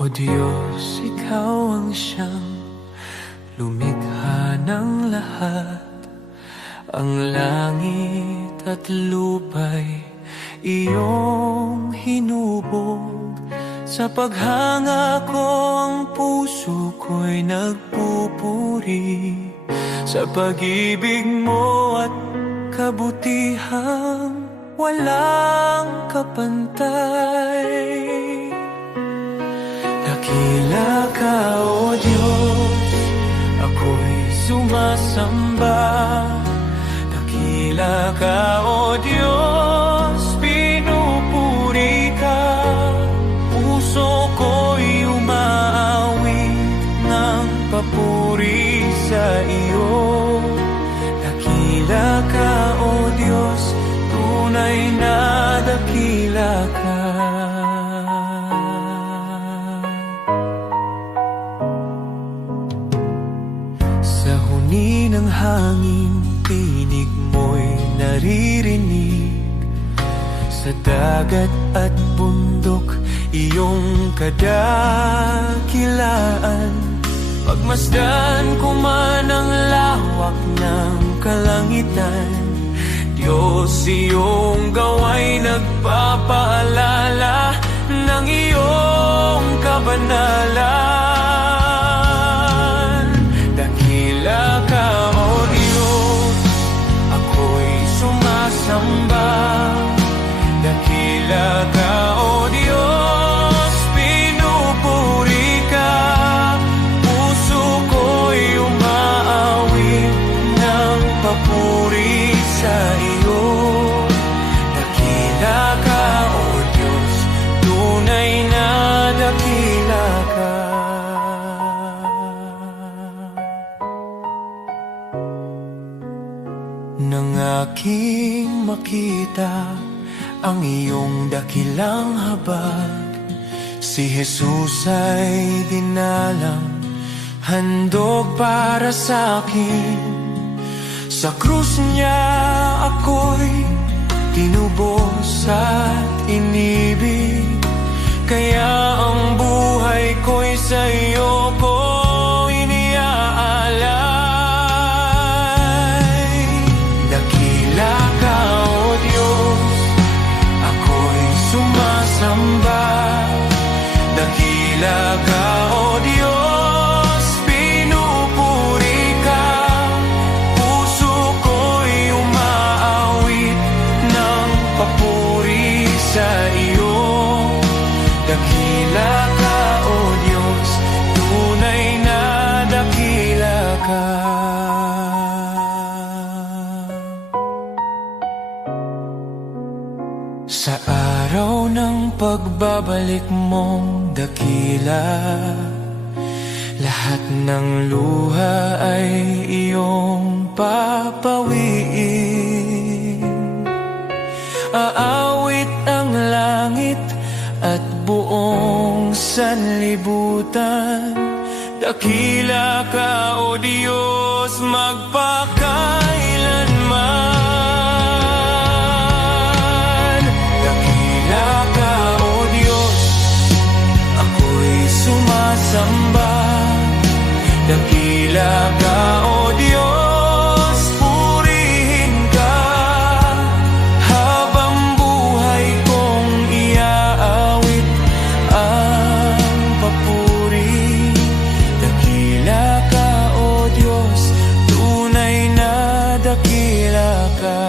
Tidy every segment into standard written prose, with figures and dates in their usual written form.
O Diyos, Ikaw ang siyang lumikha ng lahat. Ang langit at lupa'y iyong hinubog. Sa paghanga ko ang puso ko'y nagpupuri sa pag-ibig mo at kabutihang walang kapantay. Dakila ka, O Diyos, ako'y sumasamba. Dakila ka, O Diyos, pinupuri ka. Puso ko'y umaawit ng papuri sa iyo. Dakila ka, O Diyos, tunay na dakila ka. Sa huni ng hangin, tinig mo'y naririnig. Sa dagat at bundok, iyong kadakilaan. Pagmasdan ko man ang lawak ng kalangitan, Diyos, iyong gawa'y nagpapaalala ng iyong kabanalan. Dakila ka, O Diyos, ako'y sumasamba. Dakila ka, O Diyos, pinupuri ka. Puso ko'y umaawit ng papuri sa iyo. Dakila ka, O Diyos, tunay na dakila ka. Nang aking makita ang iyong dakilang habag, si Jesus ay dinalang, handog para sa akin. Sa krus niya ako'y tinubos at inibig, kaya ang buhay ko'y sa iyo ko iniaalay. Dakila ka, O Diyos, ako'y sumasamba. Dakila ka, O Diyos, pinupuri ka. Puso ko'y umaawit ng papuri sa iyo. Dakila ka, O Diyos, tunay na dakila ka. Sa araw ng pagbabalik mong dakila, lahat ng luha ay iyong papawiin. Aawit ang langit at buong sanlibutan. Dakila ka, O Diyos, magpakailanman. Dakila ka, O Diyos, ako'y sumasamba. Dakila ka, O Diyos, purihin ka. Habang buhay kong iaawit ang papuri. Dakila ka, O Diyos, tunay na dakila ka.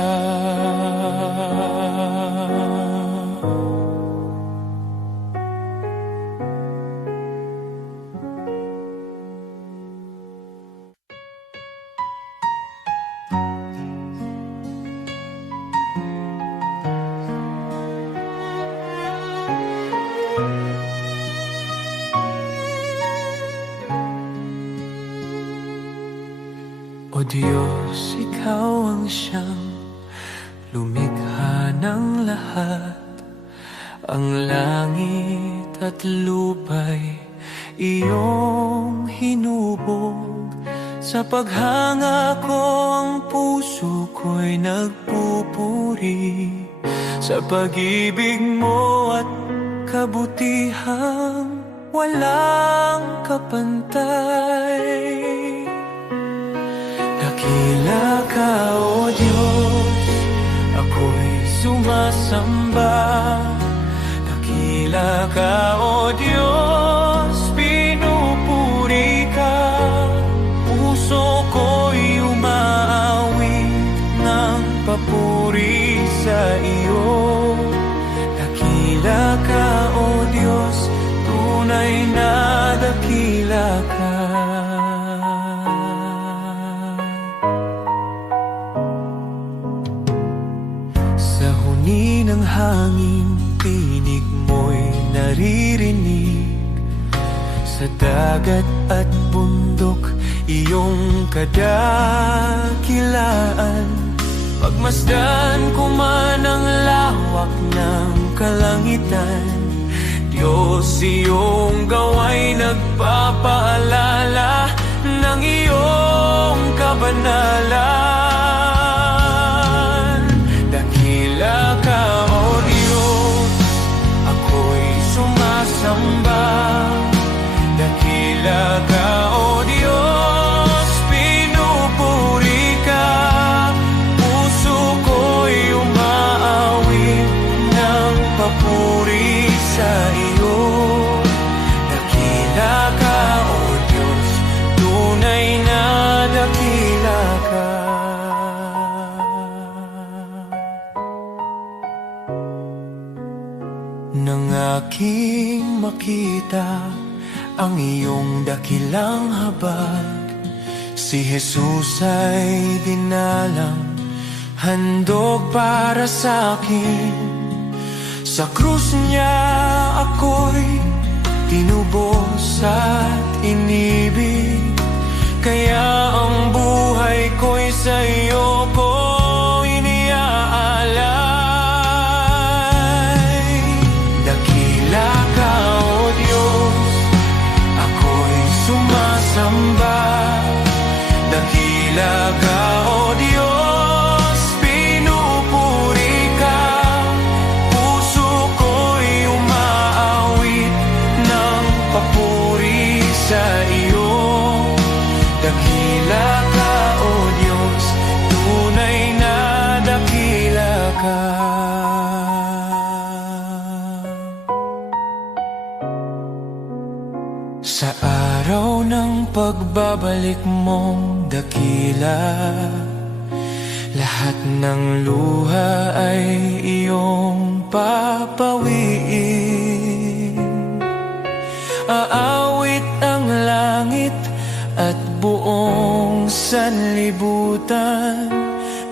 O Diyos, Ikaw ang siyang lumikha ng lahat. Ang langit at lupa'y iyong hinubog. Sa paghanga ko ang puso ko'y nagpupuri sa pag-ibig mo at kabutihang walang kapantay. Dakila ka, O Diyos, ako'y sumasamba. Dakila ka, O Diyos, pinupuri ka. Puso ko'y umaawit ng papuri sa iyo. Dakila ka, O Diyos, tunay na dakila ka. Sa huni ng hangin, tinig mo'y naririnig. Sa dagat at bundok, iyong kadakilaan. Pagmasdan ko man ang lawak ng kalangitan, Diyos, iyong gawa'y nagpapaalala ng iyong kabanalan. Dakila ka, O Diyos, ako'y sumasamba. Dakila ka, O Diyos, pinupuri ka. Puso ko'y umaawit ng papuri sa iyo. Dakila ka, O Diyos, tunay na dakila ka. Nang aking makita ang iyong dakilang habag, si Jesus ay dinalang, handog para sa akin. Sa krus niya ako'y tinubos at inibig, kaya ang buhay ko'y sa iyo ko iniaalay. Dakila ka, O Diyos, ako'y sumasamba. Dakila ka, O Diyos, pinupuri ka. Puso ko'y umaawit ng papuri sa iyo. Dakila ka, O Diyos, tunay na dakila ka. Sa araw ng pagbabalik mong dakila, lahat ng luha ay iyong papawiin. Aawit ang langit at buong sanlibutan.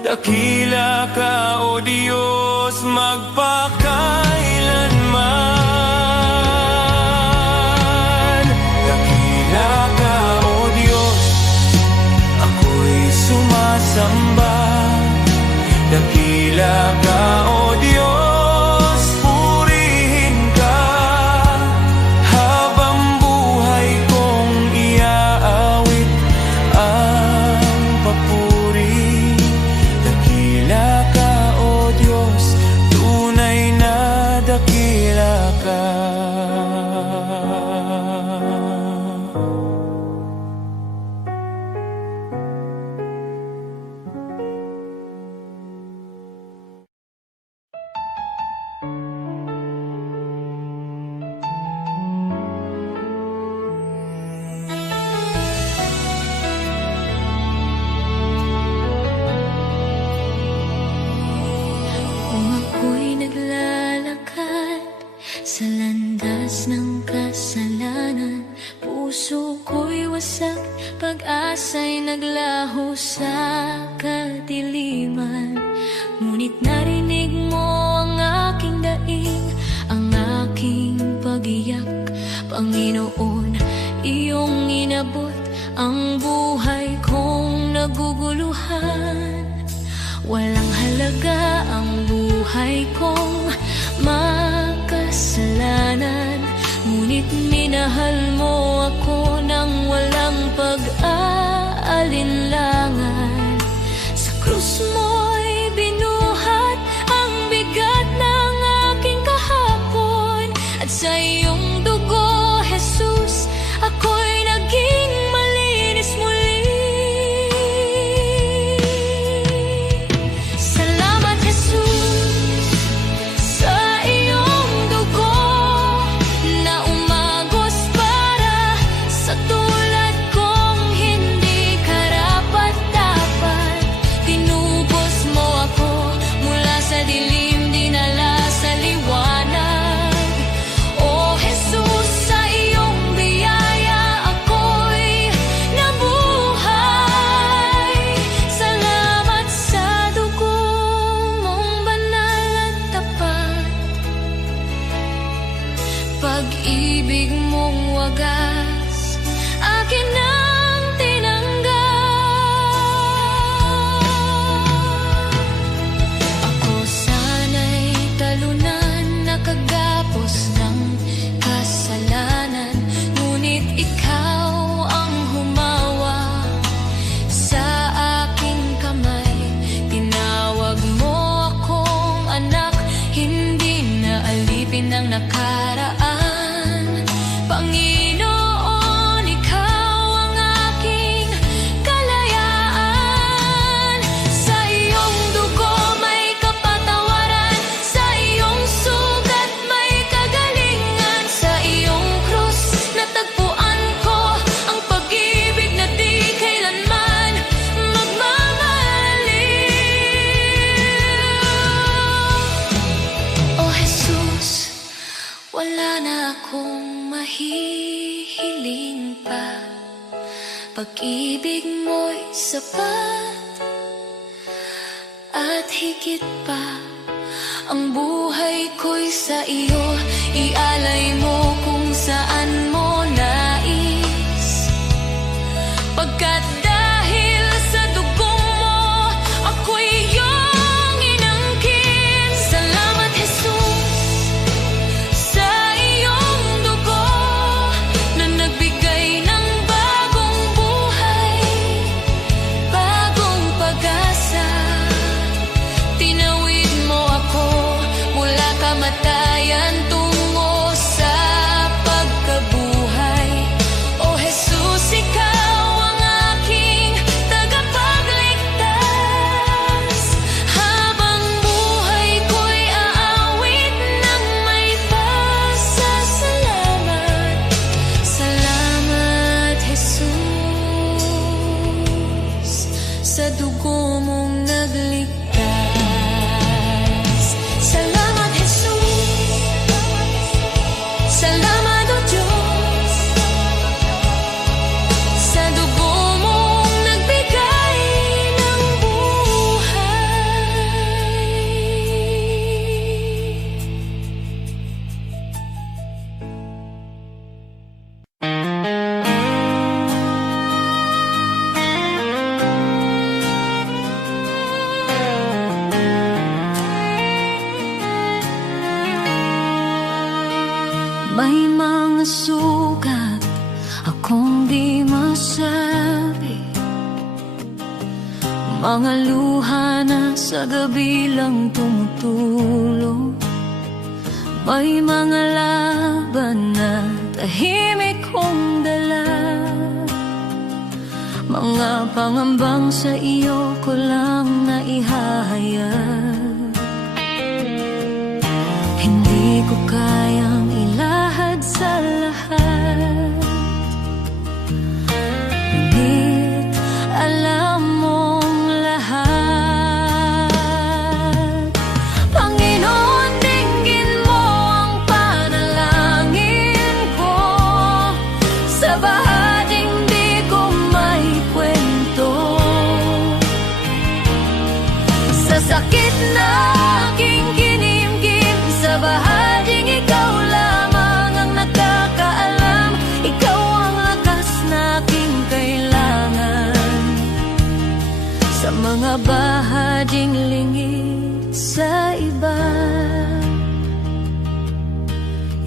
Dakila ka, O Diyos, magpakailanman. Dakila ka, O Diyos, ako'y sumasamba. Dakila ka, O Diyos, purihin ka. Habang buhay kong iaawit ang papuri. Dakila ka, O Diyos, tunay na dakila ka. Kung ako'y naglalakad sa landas ng kasalanan, puso ko'y wasak, pag-asa'y naglaho sa kadiliman. Ngunit narinig mo ang aking daing, ang aking pag-iyak. Panginoon, iyong inabot ang buhay kong naguguluhan. Walang halaga ang buhay kong makasalanan, ngunit minahal mo ako ng walang pag-aalinlangan. Sa krus mo'y binuhat ang bigat ng aking kahapon, at sa iyong dugo, Jesus, ako'y naging malinis muli. Salamat Jesus sa iyong dugo na umagos para sa tulad kong hindi karapat-dapat. Tinubos mo ako mula sa dilim, dinala sa liwanag. O Jesus, sa iyong biyaya ako'y nabuhay. Salamat sa dugo mong banal at tapat, pag-ibig mong wagas akin ang tinanggap. Ako sana'y talunan, nakagapos ng kasalanan, ngunit ikaw ang humawak sa aking kamay. Tinawag mo akong anak, hindi na alipin ng nakaraan. Panginoon, ikaw ang aking kalayaan. Sa iyong dugo may kapatawaran, sa iyong sugat may kagalingan. Sa iyong krus natagpuan ko ang pag-ibig na di kailanman magmamaliw. O Jesus, wala na akong mahihiling pa, pag-ibig mo'y sapat at higit pa. Ang buhay ko'y sa iyo, ialay mo kung saan mo nais. Pagkat dahil sa dugong mo, ako'y iyong inangkin. Salamat Jesus sa iyong dugo na nagbigay ng bagong buhay, bagong pag-asa. Tinawid mo ako mula kamatayan tungo sa pagkabuhay. O Jesus, ikaw ang aking tagapagligtas. Habang buhay ko'y aawit ng may pasasalamat. Salamat Jesus sa dugo mong nagligtas. Salamat Jesus, salamat o Diyos sa dugo mong nagbigay ng buhay. May mga sugat akong di masabi, mga luha na sa gabi lang tumutulo. May mga laban na tahimik kong dala, mga pangambang sa iyo ko lang naihahayag. Hindi ko kayang ilahad sa lahat, ngunit alam mong lahat. Panginoon, dinggin mo ang panalangin ko sa bahaging di ko may kwento, sa sakit na aking kinimkim, sa bahaging ikaw lamang ang nakakaalam. Ikaw ang lakas na aking kailangan, sa mga bahaging lingid sa iba.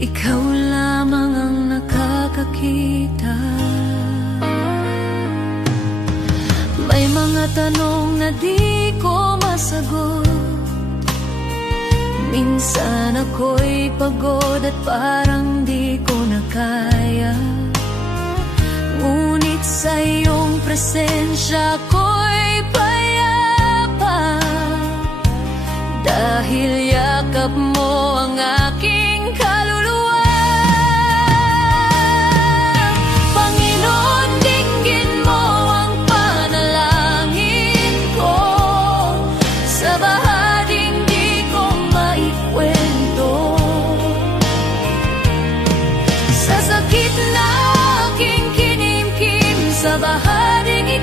Ikaw lamang ang nakakakita. May mga tanong na di ko masagot, minsan ako'y pagod at parang di ko na kaya. presensya ko'y payapa, dahil yakap mo ang aking kaluluwa. Panginoon, dinggin mo ang panalangin ko, sa bahaging di ko maikwento, sa sakit na aking kinimkim, sa bahaging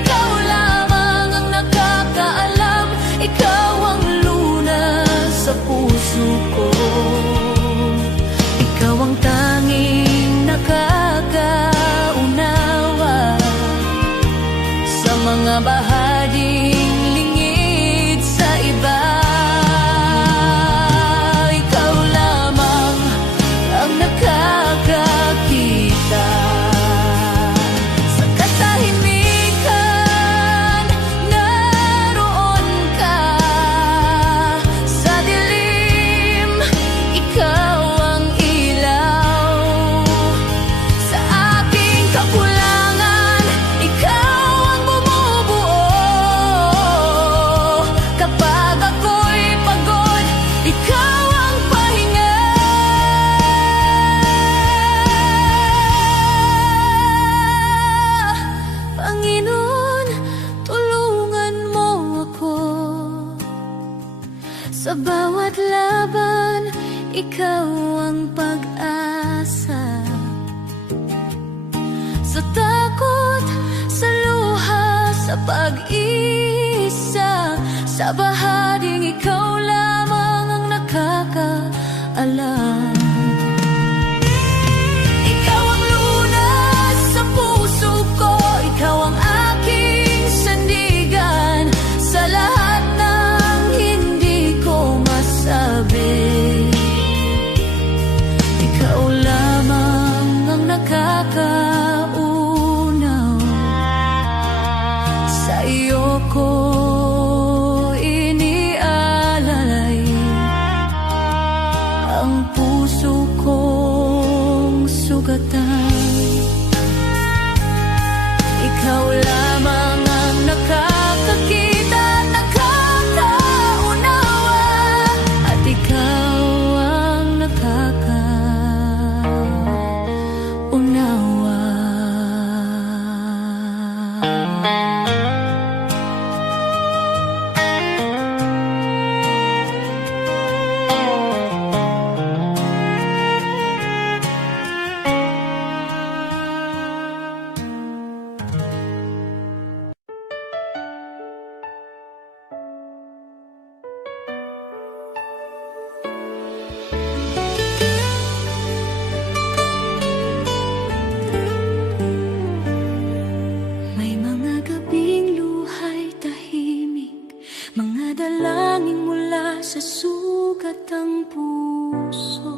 ikaw lamang ang nakakaalam. Ikaw ang lunas sa puso ko, ikaw ang tanging nakakaunawa sa mga bahaging lingid sa iba. Ikaw lamang ang nakakakita sa katahimikan. Naroon ka sa dilim, ikaw ang ilaw sa aking kakulangan. Ikaw ang bumubuo kapag ako'y pagod. Ikaw ang pahinga. Panginoon, tulungan mo ako sa bawat laban. Ikaw ang pag-asa sa takot, sa luha, sa pag-isa, sa bahaging ikaw lamang ang nakakaalam. Ikaw ang lunas sa puso ko, ikaw ang aking sandigan sa lahat ng hindi ko masabi. Ikaw lamang ang nakakaunaw, sa iyo ko inialalay ang puso kong sugatan. Ikaw lamang ang nakakakita at nakakaunawa, at ikaw ang nakakaunawa. May mga gabing luhay tahimik, mga dalangin mula sa sugat ang puso.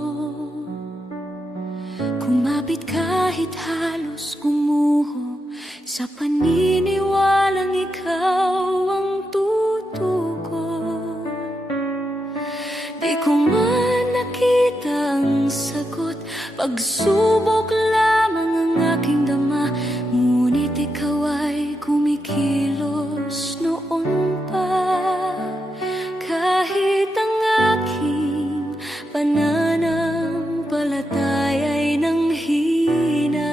Kumapit kahit halos gumuho, sa paniniwalang ikaw ang tutugon. Di ko man nakita ang sagot, pagsubok lamang ang aking dama, ngunit ikaw ay kumikilos noon pa. Kahit ang aking pananampalataya ay nanghina,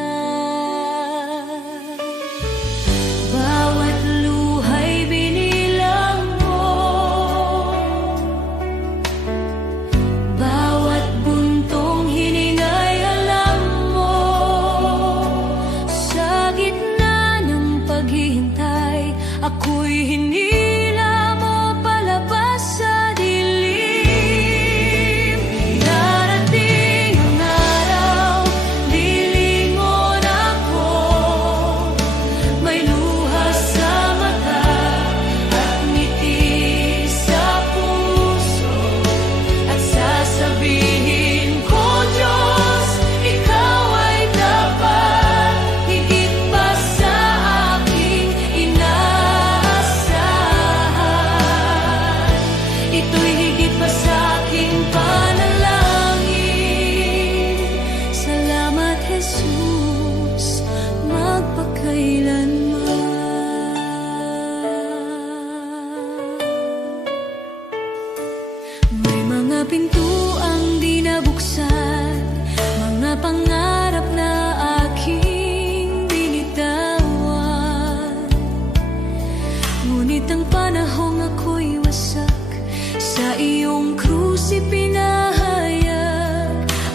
panahong ako'y wasak, sa iyong krus ipinahayag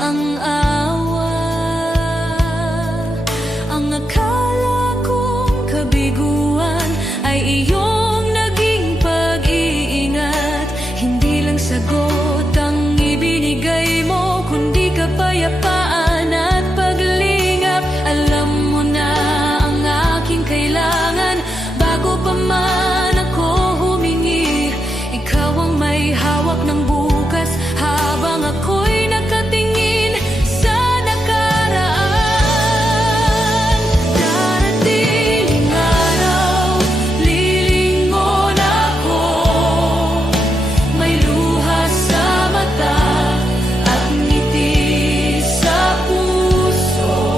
ang awa. Ang akala kong kabiguan ay iyong naging pag-iingat. Hindi lang sagot ang ibinigay mo, kundi kapayapaan at paglingap. Alam mo na ang aking kailangan bago pa man ako humingi. Ikaw ang may hawak ng bukas habang ako'y nakatingin sa nakaraan. Darating araw, lilingon ako, may luha sa mata at ngiti sa puso,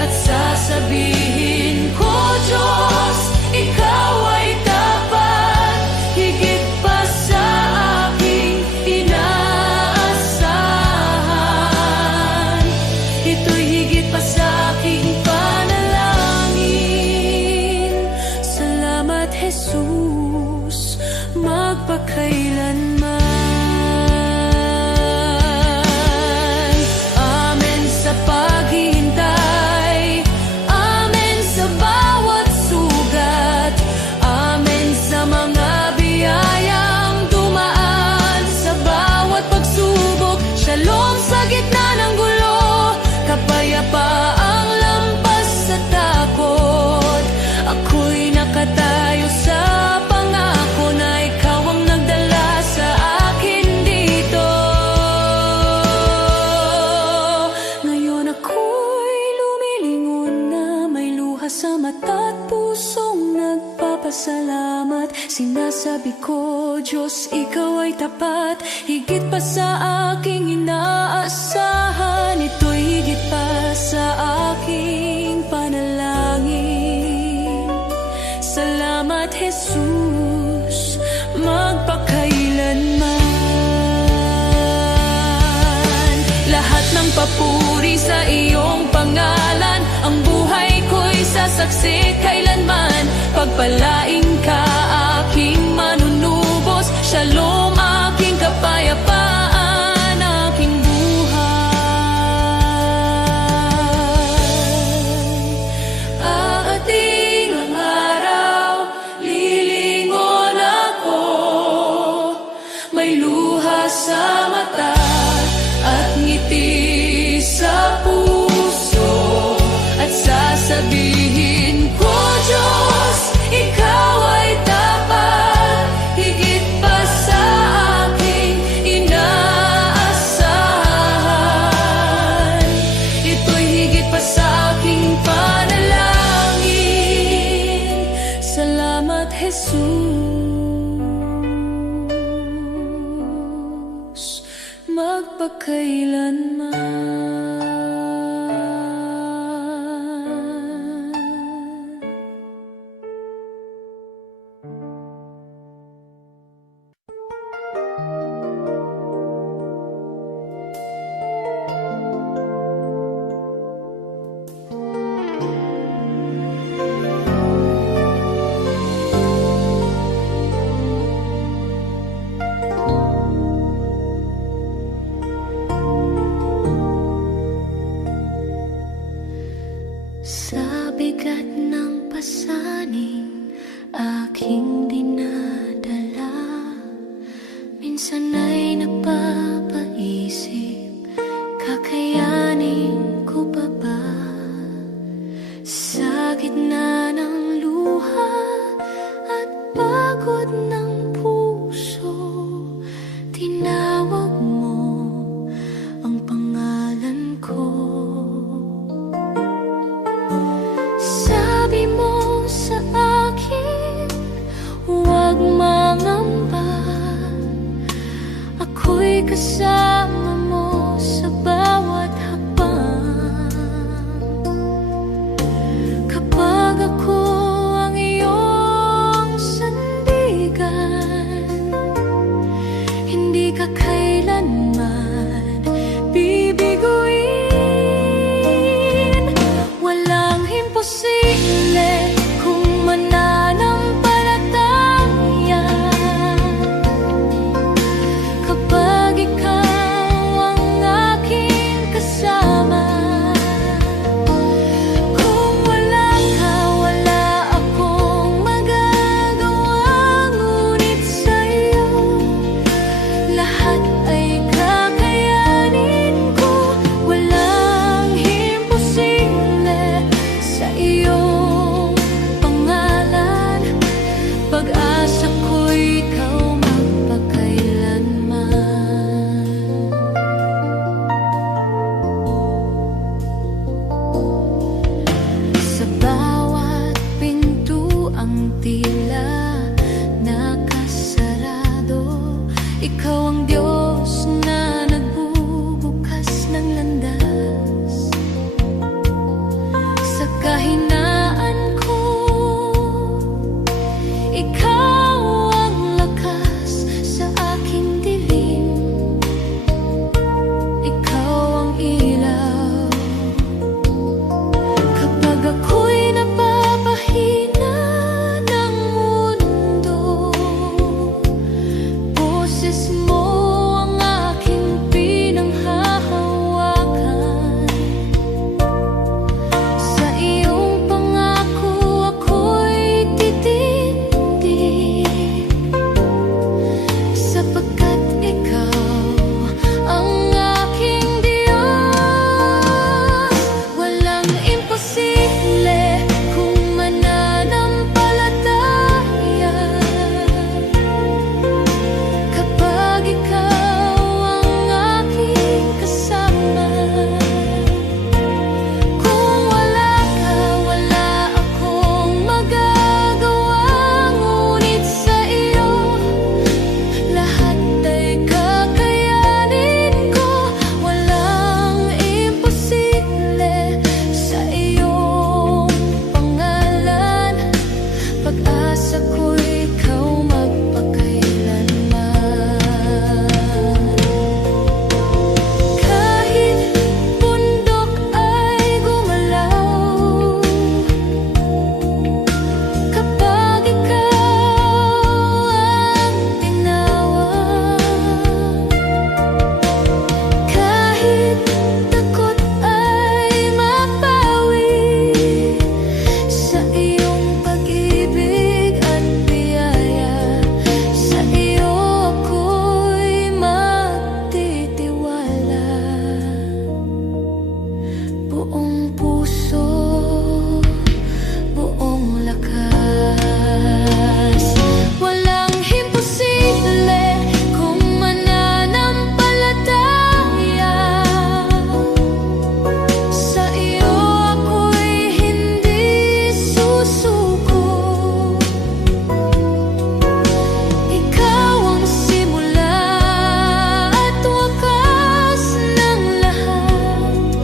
at sasabihin ko, Diyos, ikaw ay tapat, higit pa sa aking inaasahan. Ito'y higit pa sa aking panalangin. Salamat, Jesus, magpakailanman. Amen sa paghihintay, amen sa bawat sugat, amen sa mga biyayang dumaan sa bawat pagsubok. Shalom sa gitna ng gulo, kapayapaang lampas sa takot. Ako'y nakatayo sa pangako na ikaw ang nagdala sa akin dito. Ngayon ako'y lumilingon na may luha sa mata at pusong nagpapasalamat. Sinasabi ko, Diyos, ikaw ay tapat, higit pa sa aking inaasahan. Ito'y higit pa sa aking panalangin. Salamat, Jesus, magpakailanman. Lahat ng papuri sa iyong pangalan, ang buhay ko'y sasaksi kailanman. Pagpalain ka, aking manunubos. Shalom, aking kapayapaan, aking buhay. Aating ang araw, lilingon ako, may luha sa mata at ngiti sa puso, at sasabihin ko, Diyos, ikaw ay tapat, higit pa sa aking inaasahan. Ito'y higit pa sa aking panalangin. Salamat, Jesus, magpakailanman. Sa bigat ng pasaning aking dinadala, minsan ay napapaisip, kakayanin ko pa ba? Sa gitna ng luha at pagod ng puso, tinawag mo ang pangalan ko. Sabi mo sa akin, huwag mangamba, ako'y kasama mo sa bawat hakbang. Kapag ako ang iyong sandigan, hindi ka kailanman bibiguin. Walang imposible kung mananampalataya. kahinaan ko. Ikaw ang lakas sa aking dilim, ikaw ang ilaw. Kapag ako'y napapahina ng mundo, boses mo ang aking pinanghahawakan. Sa iyong pangako ako'y titindig, sapagkat ikaw ang aking Diyos. Walang imposible kung mananampalataya, kapag ikaw ang aking kasama. Kung wala ka, wala akong magagawa, ngunit sa iyo lahat ay kakayanin ko. Walang imposible sa iyong pangalan, pag-asa ko ikaw magpakailanman. Kahit bundok ay gumalaw, kapag ikaw ang tinawag. Kahit takot ay mapawi sa iyong pag-ibig at biyaya. Sa iyo ako'y magtitiwala. Buong puso, buong lakas. Walang imposible kung mananampalataya. Sa iyo ako'y hindi susuko. Ikaw ang simula at wakas ng lahat.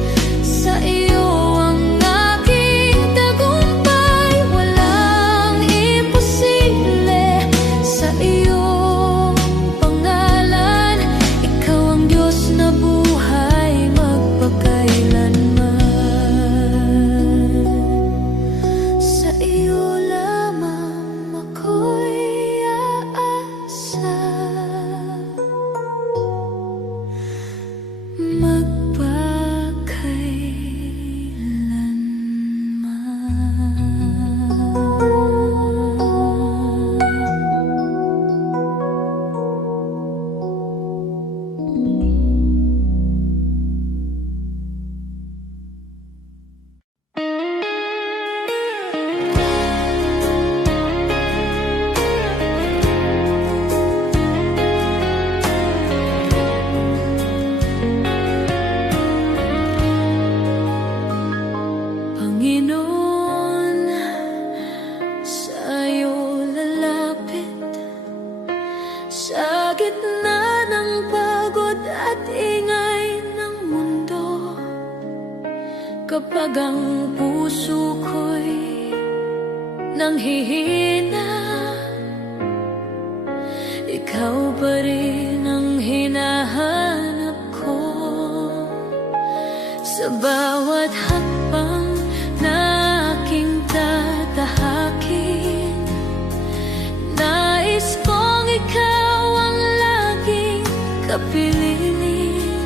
Sa iyo ang aking tagumpay. Walang imposible sa iyong pangalan. Ikaw ang Diyos na buhay magpakailanman. Sa iyo lamang ako'y aasa, Panginoon, sa iyo lalapit sa gitna ng pagod at ingay ng mundo. Kapag ang puso ko'y nanghihina, ikaw pa rin ang hinahanap ko. Sa bawat hakbang na aking tatahakin, nais kong ikaw ang laging kapiling.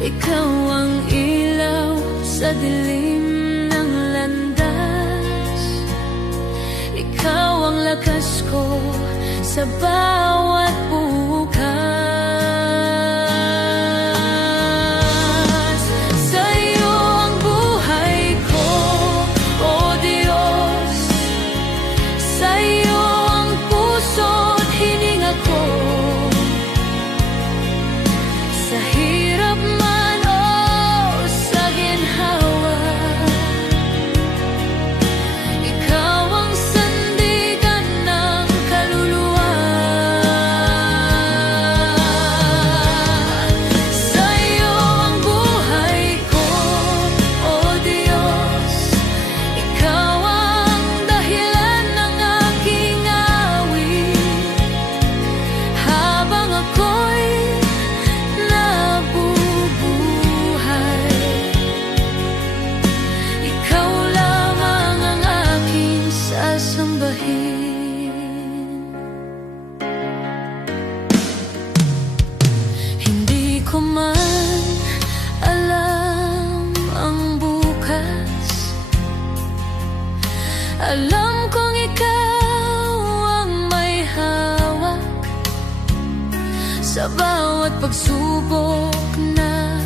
Ikaw ang ilaw sa dilim ng landas, ikaw ang lakas ko sa bawat bukas. Sa iyo ang buhay ko, O Diyos. Sa iyo ang puso't hininga ko. Sa hirap man o sa ginhawa, ikaw ang sandigan ng kaluluwa. Alam kong ikaw ang may hawak sa bawat pagsubok na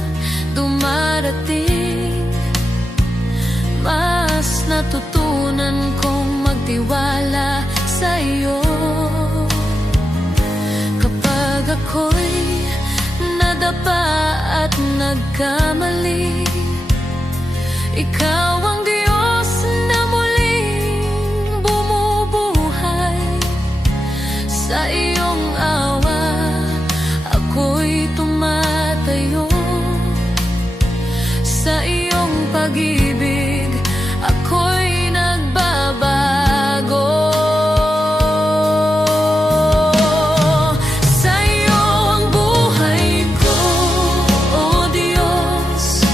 dumarating. Mas natutunan kong magtiwala sa iyo kapag ako'y nadapa at nagkamali. Ikaw ang Diyos na muling bumubuhay. Sa iyong awa ako'y tumatayo. Sa iyong pag-ibig ako'y nagbabago. Sa iyo ang buhay ko, O Diyos.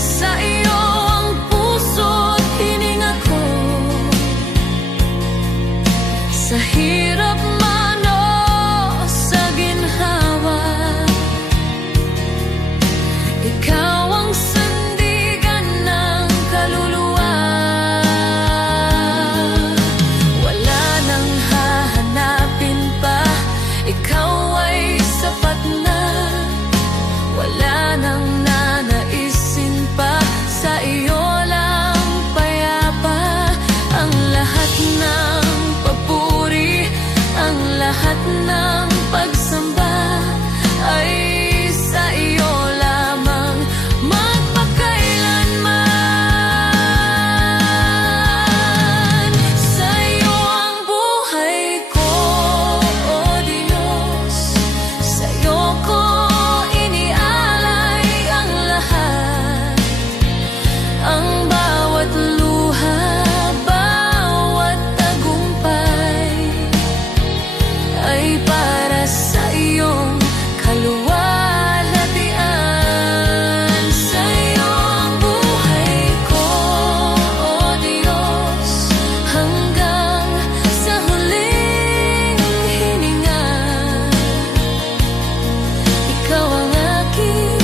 Sa iyo ang puso't hininga ko. Sa hirap man o sa ginhawa, ikaw ang sandigan ng kaluluwa. Wala nang hahanapin pa, ikaw ay sapat na. Wala nang nanaisin pa, sa iyo lang payapa. Ang lahat ng papuri, ang lahat ng pagsamba ay sa iyo lamang magpakailanman. Sa iyo ang buhay ko, O Diyos. Sa iyo ko inialay ang lahat. Ang bawat luha, bawat tagumpay ay para sa iyong kaluwalhatian. Sa iyo ang buhay ko, O Diyos. Hanggang sa huling hininga, ikaw ang aking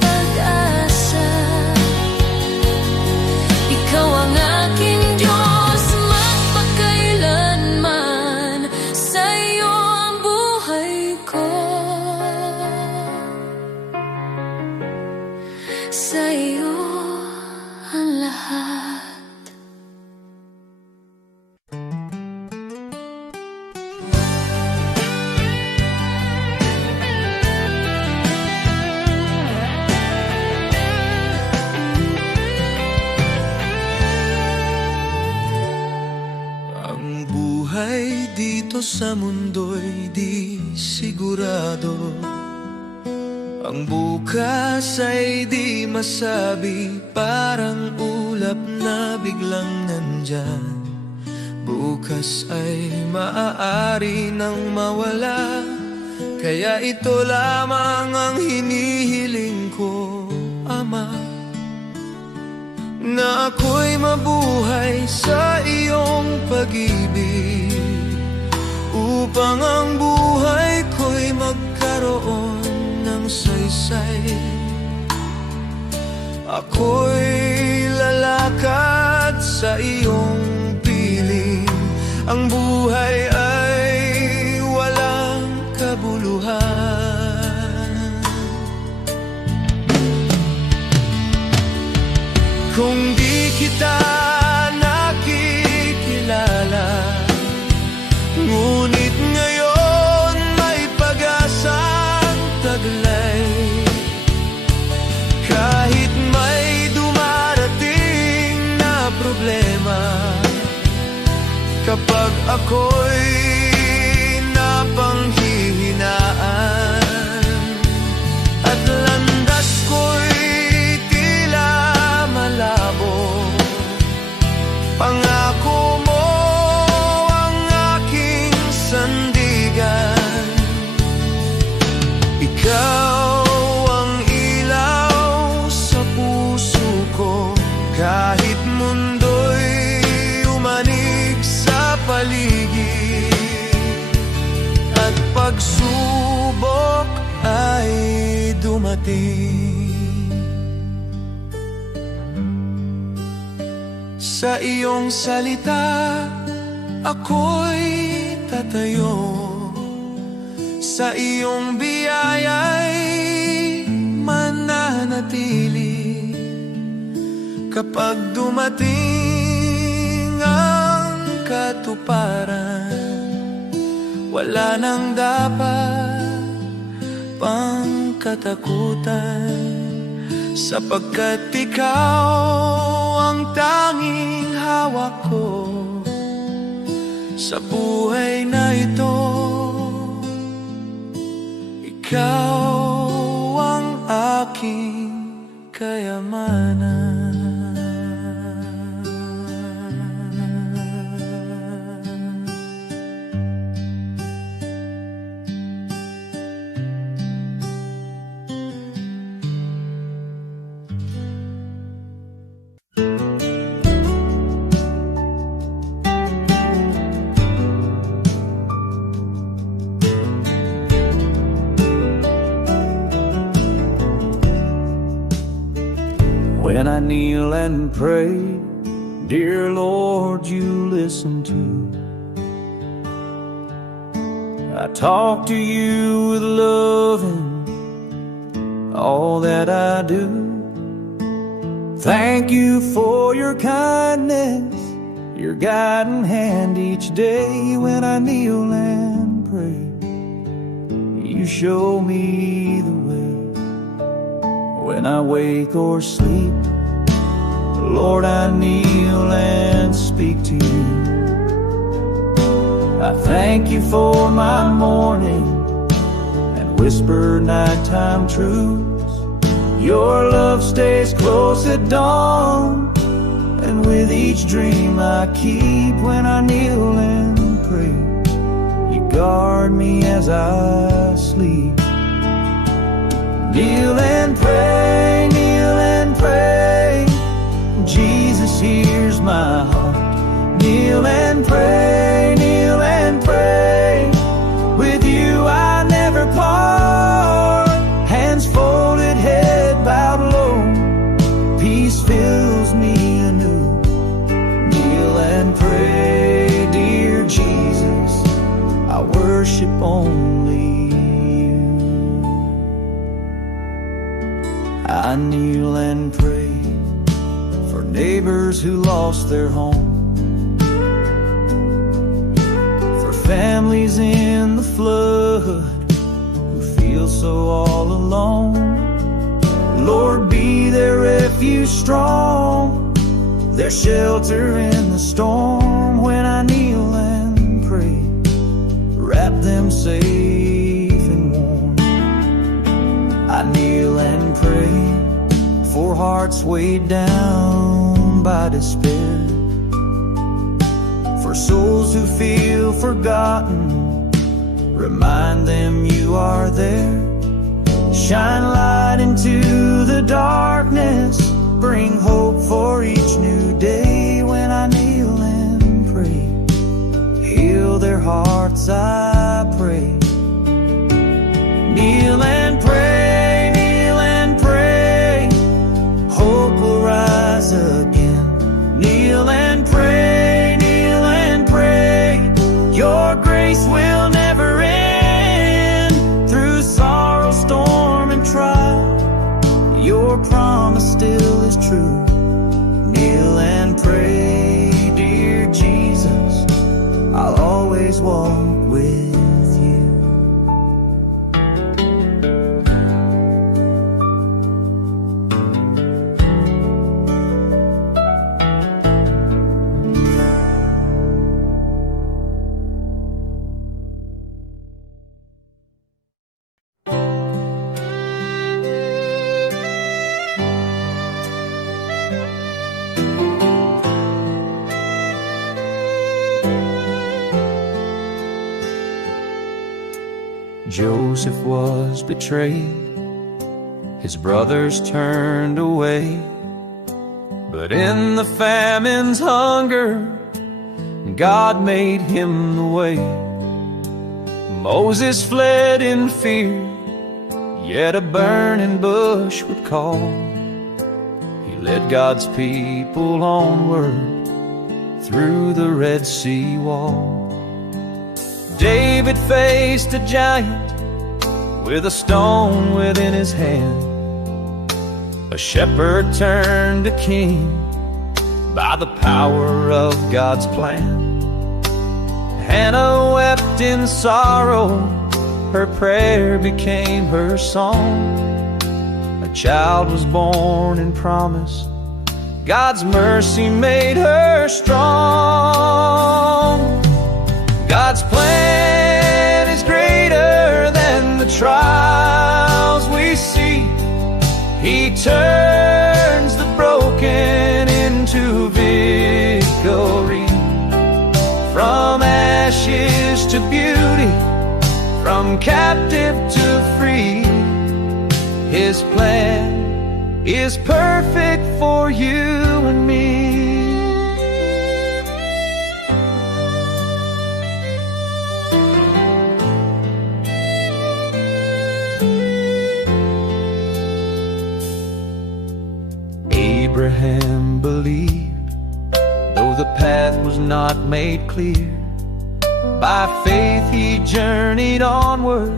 pag-asa. Ikaw ang aking Diyos magpakailanman. Sa iyo ang buhay ko. Sa iyo ang lahat. Ang buhay dito sa mundo'y di sigurado. Ang bukas ay di masabi, parang ulap na biglang nandyan. Bukas ay maaari nang mawala, kaya ito lamang ang hinihiling ko, Ama, na ako'y mabuhay sa iyong pag-ibig, upang ang buhay ko'y magkaroon ng saysay. Ako'y lalakad sa iyong piling, ang buhay ay walang kabuluhan. Kung di kita nakikilala, ngunit ngayon may pag-asang taglay. Kahit may dumarating na problema, kapag ako'y napanghihinaan at landas ko'y tila malabo, pangako mo ang aking sandigan. Ikaw ang ilaw sa puso ko, kahit mundo'y umanig sa paligid at pagsubok ay dumating. Sa iyong salita ako'y tatayo, sa iyong biyaya'y mananatili. Kapag dumating ang katuparan, wala nang dapat pang katakutan, sapagkat ikaw ang tanging hawak ko sa buhay na ito. Ikaw ang aking kayamanan. When I kneel and pray, dear Lord, you listen too. I talk to you with love in all that I do. Thank you for your kindness, your guiding hand each day. When I kneel and pray, you show me the way. When I wake or sleep, Lord, I kneel and speak to you. I thank you for my morning and whisper nighttime truths. Your love stays close at dawn, and with each dream I keep. When I kneel and pray, you guard me as I sleep. Kneel and pray, kneel and pray, Jesus hears my heart. Kneel and pray, kneel and pray, with you I never part. Hands folded, head bowed low, peace fills me anew. Kneel and pray, dear Jesus, I worship only. I kneel and pray for neighbors who lost their home, for families in the flood who feel so all alone. Lord, be their refuge strong, their shelter in the storm. When I kneel and pray, wrap them safe and warm. I kneel and pray for hearts weighed down by despair, for souls who feel forgotten, remind them you are there. Shine light into the darkness, bring hope for each new day. When I kneel and pray, heal their hearts, I pray. Kneel and pray, kneel and pray, hope will rise again. Kneel and pray, kneel and pray, your grace will never end. Through sorrow, storm and trial, your promise still is true. Kneel and pray, dear Jesus, I'll always walk with you. Joseph was betrayed, his brothers turned away, but in the famine's hunger, God made him the way. Moses fled in fear, yet a burning bush would call. He led God's people onward through the Red Sea wall. David faced a giant with a stone within his hand. A shepherd turned to king by the power of God's plan. Hannah wept in sorrow, her prayer became her song. A child was born and promised, God's mercy made her strong. God's plan is greater than the trials we see. He turns the broken into victory. From ashes to beauty, from captive to free, His plan is perfect for you and me. Abraham believed, though the path was not made clear. By faith he journeyed onward,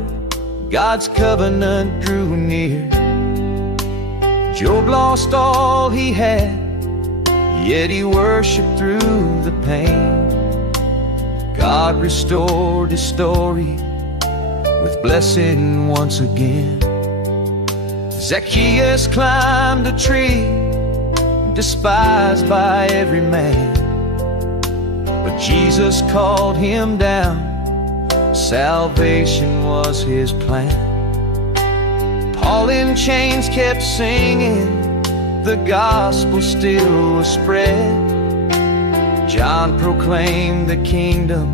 God's covenant drew near. Job lost all he had, yet he worshiped through the pain. God restored his story with blessing once again. Zacchaeus climbed a tree, despised by every man, but Jesus called him down. Salvation was his plan. Paul in chains kept singing, the gospel still was spread. John proclaimed the kingdom,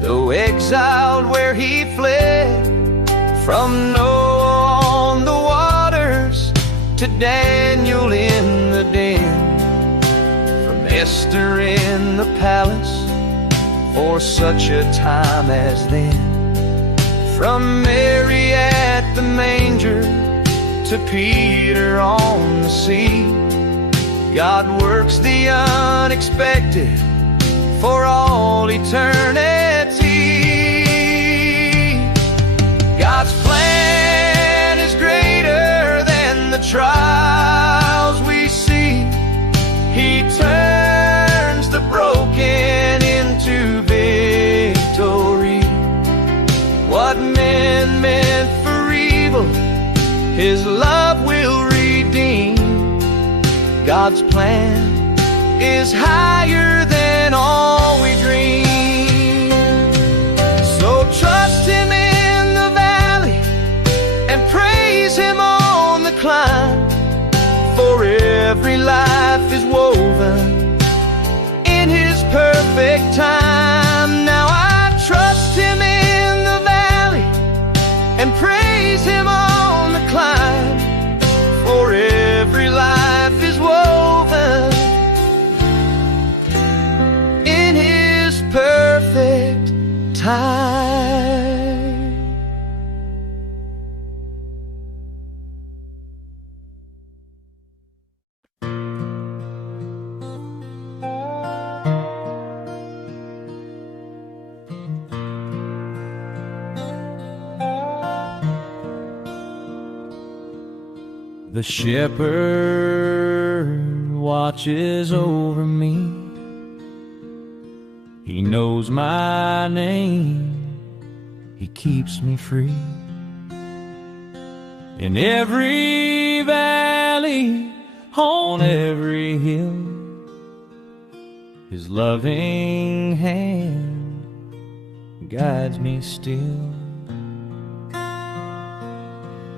though exiled where he fled. From Noah on the waters to Daniel in the den, from Esther in the palace for such a time as then. From Mary at the manger to Peter on the sea, God works the unexpected for all eternity. God's plan is greater than the trials we see. He turns the broken into victory. What men meant for evil, His love will redeem. God's plan is higher than all we dream. So trust Him in the valley and praise Him on the climb, for every life is woven in His perfect time. Now I trust Him in the valley and praise Him on the climb, for every life is woven in His perfect time. The shepherd watches over me. He knows my name. He keeps me free. In every valley, on every hill, His loving hand guides me still.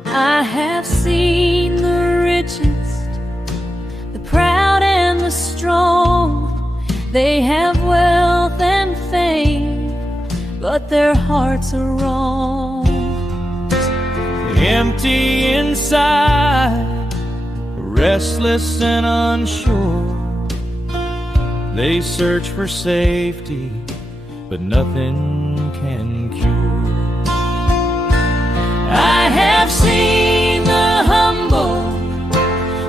I have seen the richest, the proud and the strong. They have wealth and fame, but their hearts are wrong. Empty inside, restless and unsure. They search for safety, but nothing can cure. I have seen the humble,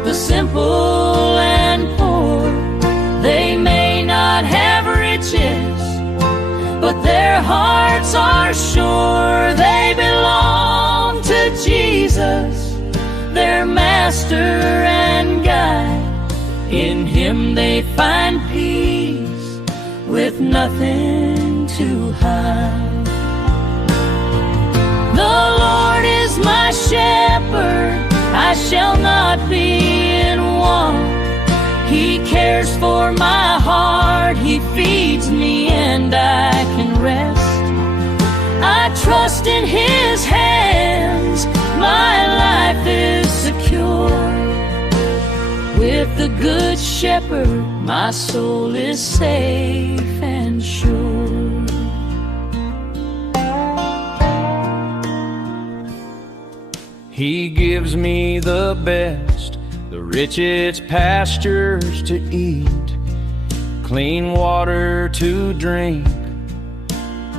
the simple and poor. They may not have riches, but their hearts are sure they belong to Jesus, their master and guide. In Him they find peace with nothing to hide. The Lord is my shepherd, I shall not be in want. He cares for my heart, He feeds me and I can rest. I trust in His hands, my life is secure. With the Good Shepherd, my soul is safe and sure. He gives me the best, the richest pastures to eat, clean water to drink,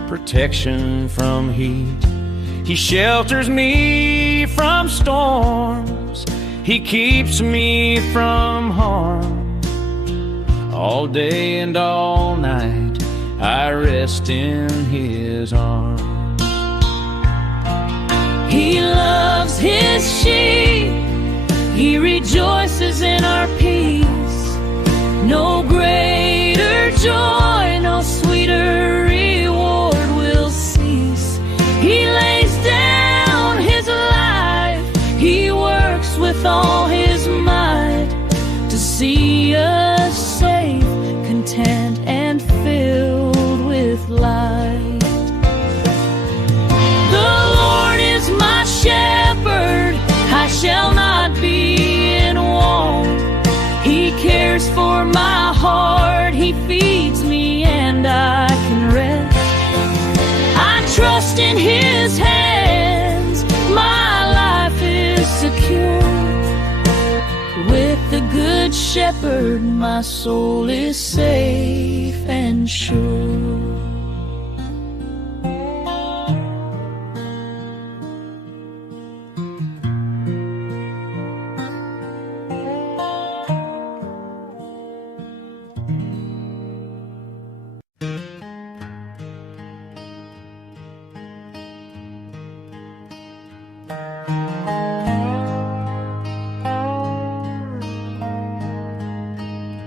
protection from heat. He shelters me from storms, He keeps me from harm. All day and all night I rest in His arms. He loves His sheep, He rejoices in our peace. No greater joy, no sweeter reward will cease. He lays down His life, He works with all His might to see us safe, content and filled with light. My shepherd, I shall not be in want. He cares for my heart, He feeds me and I can rest. I trust in His hands, my life is secure. With the Good Shepherd, my soul is safe and sure.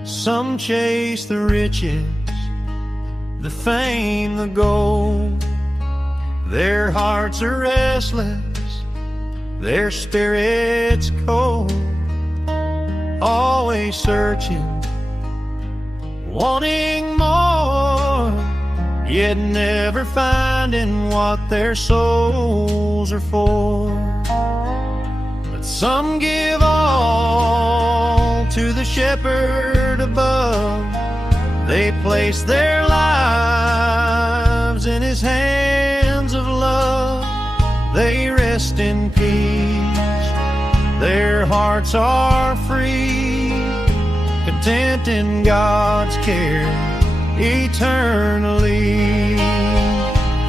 Some chase the riches, the fame, the gold. Their hearts are restless, their spirits cold. Always searching, wanting more, yet never finding what their souls are for. But some give all to the shepherd above. They place their lives in His hands of love. They rest in peace, their hearts are free, content in God's care eternally.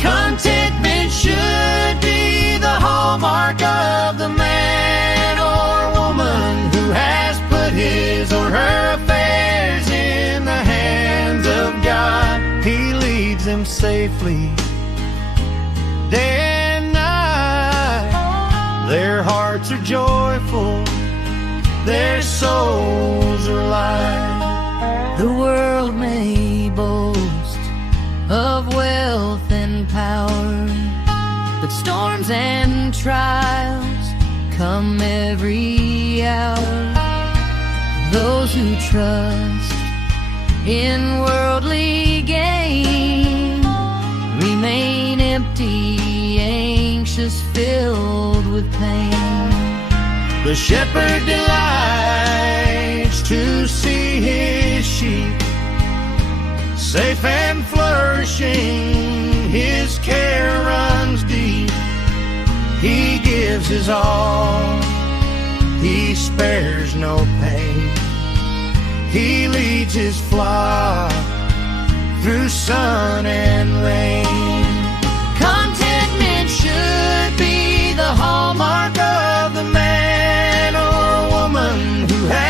Contentment should be the hallmark of the man or woman who has put his or her affairs in the hands of God. He leads them safely day and night. Their hearts are joyful, their souls are light. The world may boast of wealth and power, but storms and trials come every hour. Those who trust in worldly gain remain empty, anxious, filled with pain. The shepherd delights to see his sheep safe and flourishing. His care runs deep. He gives his all, he spares no pain. He leads his flock through sun and rain. Contentment should be the hallmark of the man or woman who has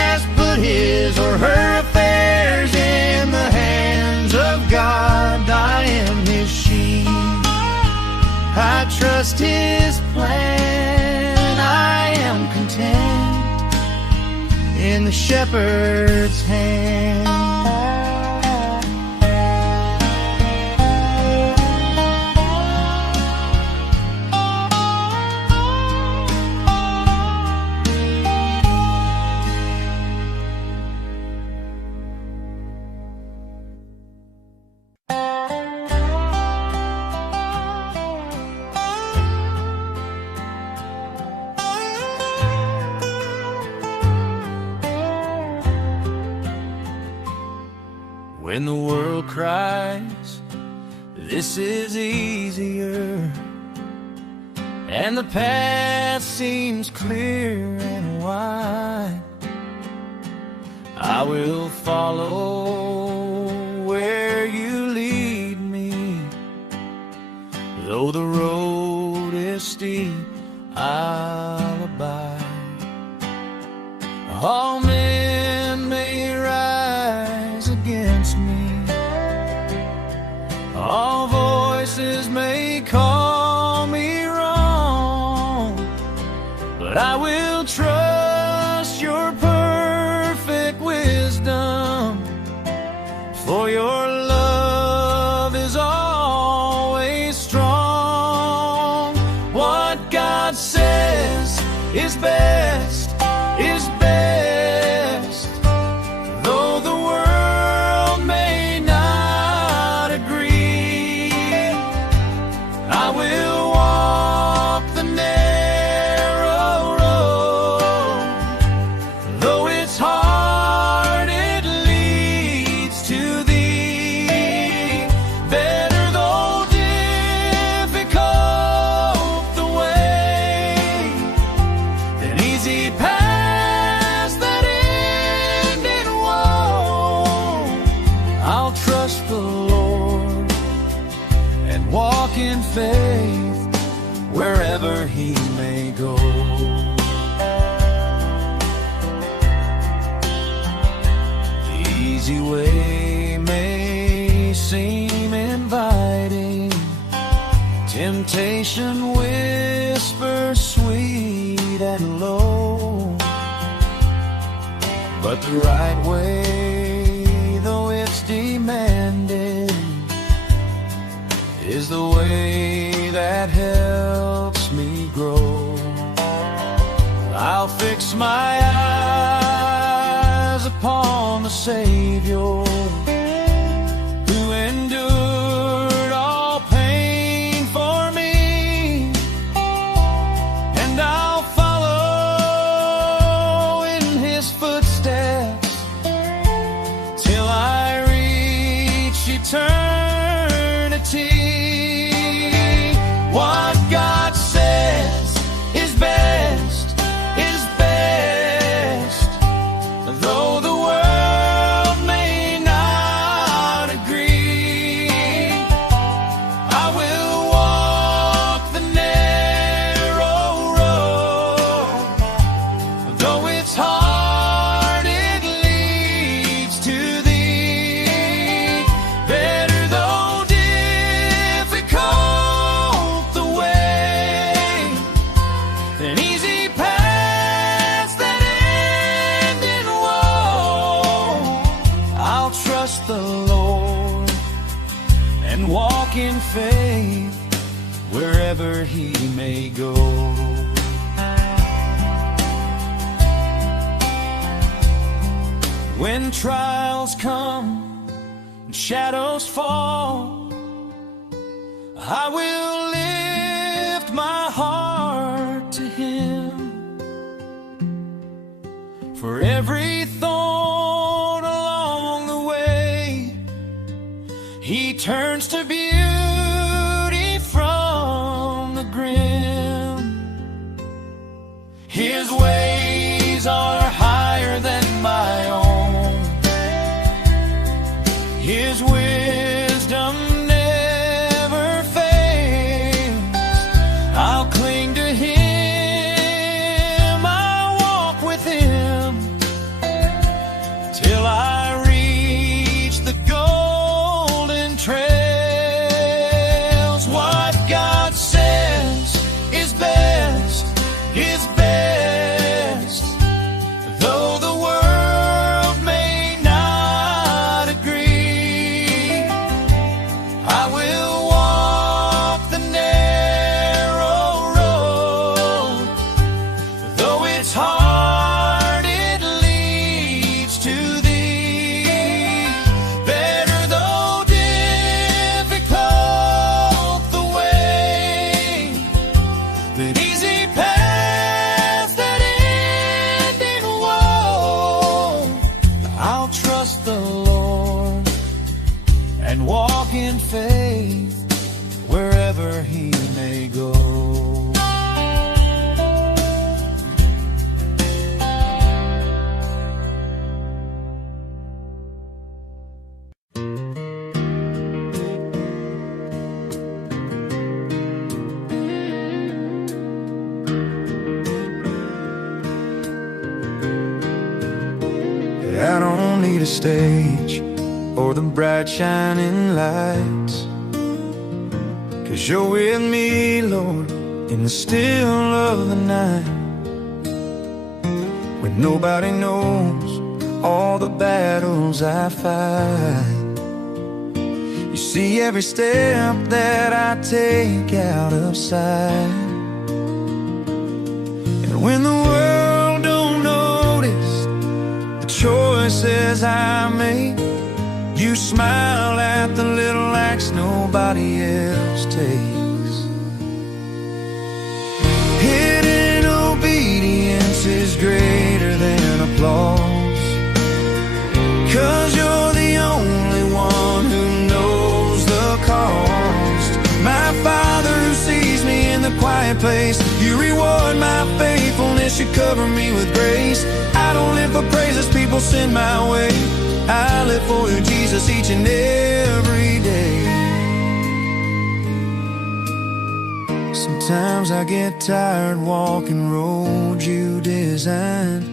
trust His plan. I am content in the shepherd's hand. When the world cries, this is easier, and the path seems clear and wide, I will follow where you lead me. Though the road is steep, I'll abide. All men may rise against me, all voices may call me wrong, but I will trust your perfect wisdom, for your love is always strong. What God says is best, is best, though the world may not agree. I will walk the narrow road, though it's hard, it leads to thee. Better though difficult the way, than easy paths that end in woe. I'll trust the Lord and walk in faith wherever He may go. The easy way may seem inviting, temptation whispers sweet and low, but the right way, though it's demanding, is the way that helps me grow. I'll fix my eyes upon the Savior, who endured all pain for me, and I'll follow in His footsteps till I reach eternity. What God says is best, is best, though the world may not agree. I will walk the narrow road, though it's hard, it leads to thee. Better though difficult the way, than easy paths that end in woe. I'll trust the Lord and walk in faith wherever He may go. When trials come and shadows fall, I will lift my heart to Him. For every thorn along the way, He turns to beauty from the grim. His ways are higher than my own. His wisdom never fails. I'll cling to Him, I'll walk with Him till I reach the golden trails. What God says trust the Lord and walk in faith wherever He may go. I don't need a stage or the bright shining lights, 'cause you're with me, Lord, in the still of the night. When nobody knows all the battles I fight, you see every step that I take out of sight. And when the world don't notice the choices I make, you smile at the little acts nobody else takes. Hidden obedience is greater than applause, 'cause you're the only one who knows the cost. My Father who sees me in the quiet place, you reward my faithfulness, you cover me with grace. I don't live for praises people send my way, I live for you, Jesus, each and every day. Sometimes I get tired walking roads you designed,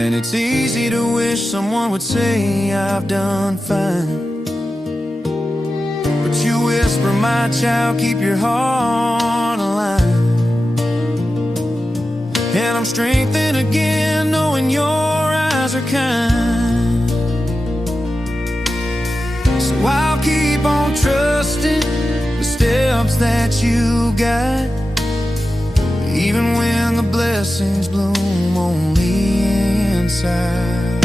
and it's easy to wish someone would say I've done fine. But you whisper, my child, keep your heart aligned. And I'm strengthened again knowing your eyes are kind. So I'll keep on trusting the steps that you guide, even when the blessings bloom on the inside.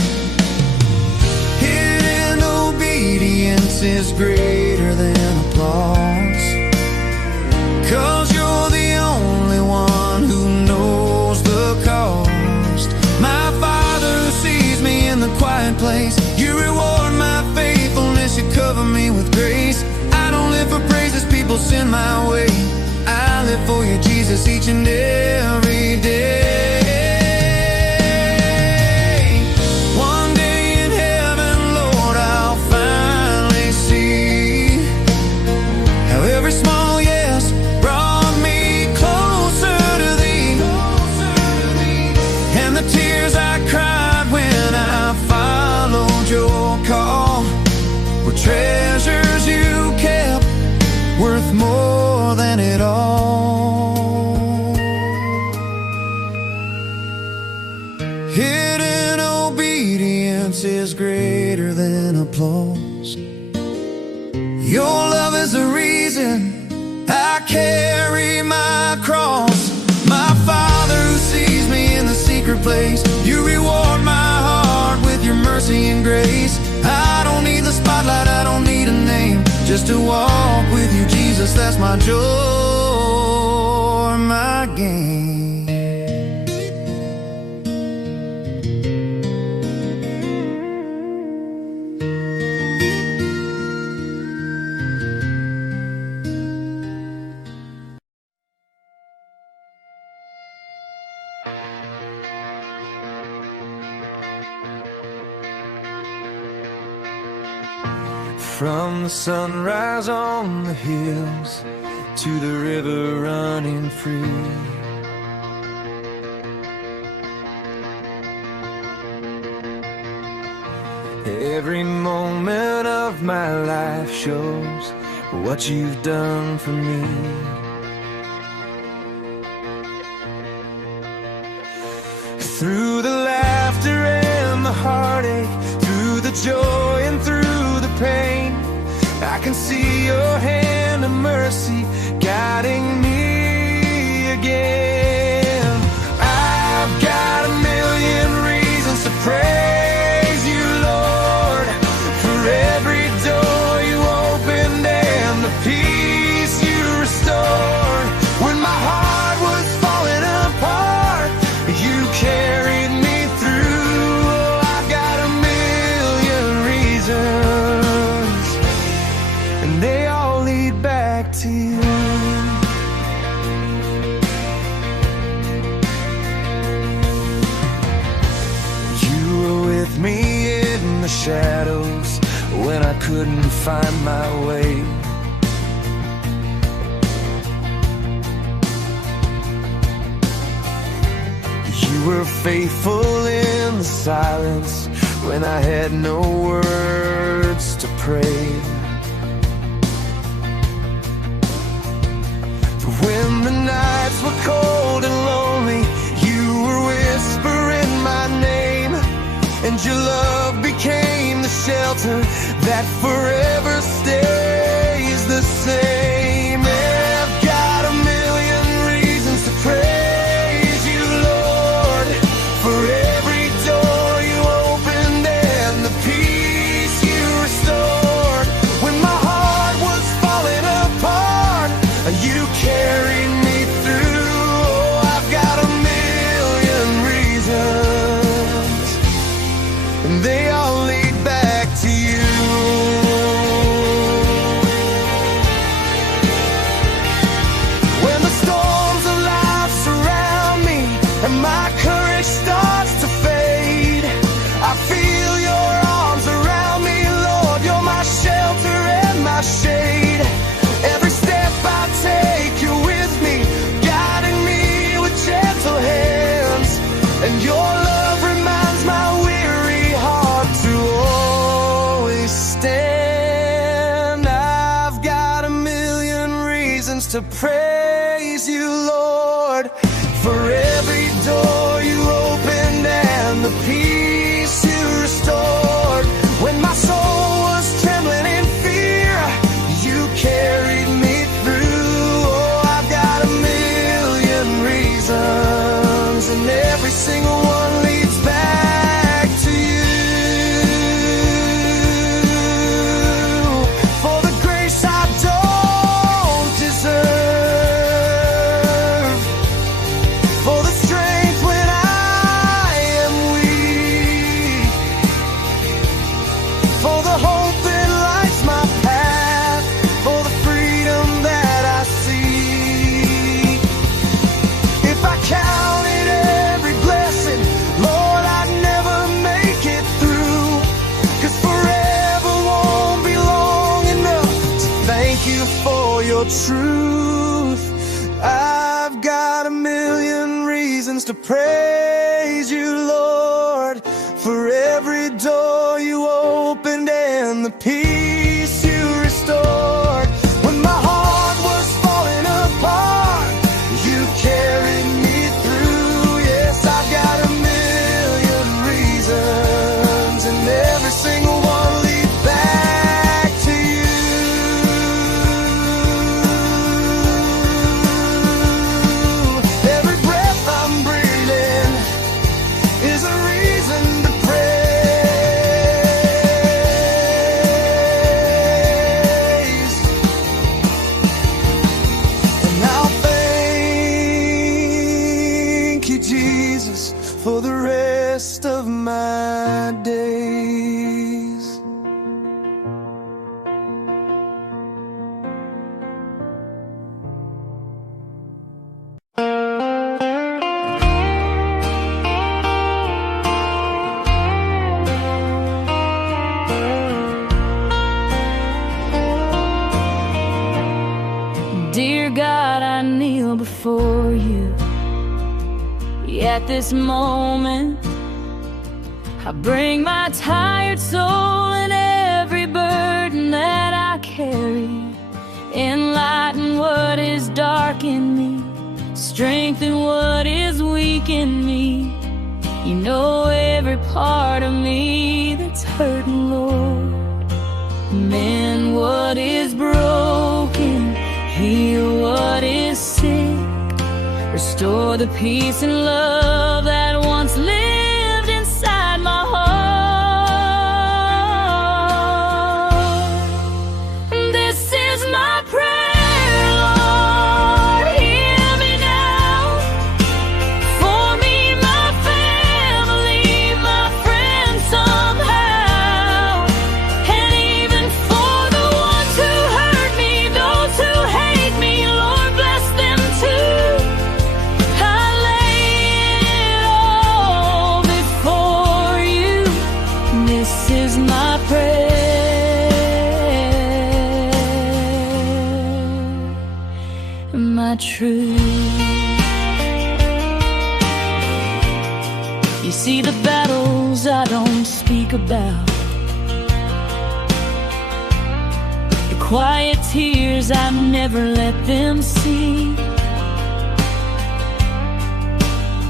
Hidden obedience is greater than applause, 'cause you're the only one who knows the cost. My Father who sees me in the quiet place, you reward my faithfulness, you cover me with grace. I don't live for praises people send my way, I live for you, Jesus, each and every day. One day in heaven, Lord, I'll finally see how every small yes brought me closer to Thee. And the tears I cried when I followed your call were treasures you kept, worth more than it all. Hidden obedience is greater than applause. Your love is the reason I carry my cross. My Father who sees me in the secret place, you reward my heart with your mercy and grace. I don't need the spotlight, I don't need a name, just to walk with you, Jesus, that's my joy, my gain. From the sunrise on the hills to the river running free, every moment of my life shows what you've done for me. Through the laughter and the heartache, through the joy and through the pain, I can see your hand of mercy guiding me again. I've got a million reasons to praise you, Lord, for every door you opened and the peace you restored. When my heart was falling apart, you carried me through. Oh, I've got a million shadows when I couldn't find my way. You were faithful in the silence when I had no words to pray. When the nights were cold and lonely, you were whispering my name, and your love became the shelter that forever stays the same. I've got a million reasons to praise you, Lord, for every door you opened and the peace you restored. When my heart was falling apart, you carried me through. Oh, I've got a million reasons, and they all lead back to you. When the storms of life surround me and my courage starts to fade, I feel your arms around me, Lord. You're my shelter and my shade. Every step I take, you're with me, guiding me with gentle hands, and your love reminds my weary heart to always stand. I've got a million reasons to praise you, Lord, for every door you opened and the peace you restored. When my soul was trembling in fear, you carried me through. Oh, I've got a million reasons, and every single one leads back to you. For the grace I don't deserve, for the strength when I am weak, for the hope that lights my path, for the freedom that I seek. If I counted every blessing, Lord, I'd never make it through, 'cause forever won't be long enough to thank you for your truth. I've got a million reasons to praise you, Lord, for every door you opened and the peace you restored. When my heart was falling apart, you carried me through. Yes, I've got a million reasons, and every single one leads back to you. Every breath I'm breathing is a reason to praise. And I'll thank you, Jesus, for the rest of my days. Dear God, I kneel before you. At this moment, I bring my tired soul and every burden that I carry. Enlighten what is dark in me, strengthen what is weak in me. You know every part of me that's hurting, Lord. Mend what is broken, heal what is sick, restore the peace and love that once lived inside my heart. This is my prayer, Lord, hear me now. For me, my family, my friends somehow, and even for the ones who hurt me, those who hate me, Lord, bless them too. I lay it truth. You see the battles I don't speak about, the quiet tears I never let them see.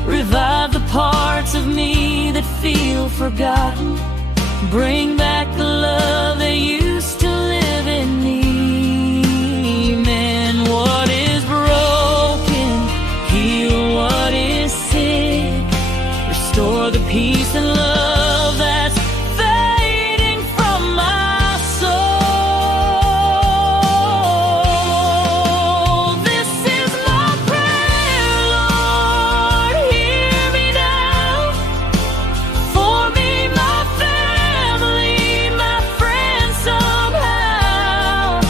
Revive the parts of me that feel forgotten. Bring back the love that used to live in me. Mend what is broken, heal what is sick, restore the peace and love that's fading from my soul. This is my prayer, Lord, hear me now. For me, my family, my friends somehow,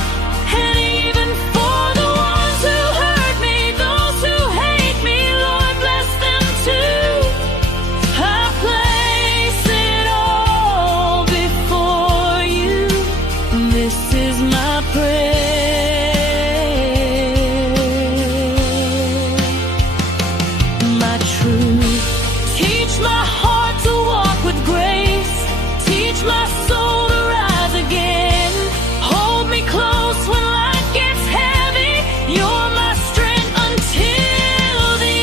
and even for the ones who hurt me, those who hate me, Lord, bless them too. I place it all before you. This is my prayer, my truth. Teach my heart to walk with grace. Teach my soul to rise again. Hold me close when life gets heavy. You're my strength until the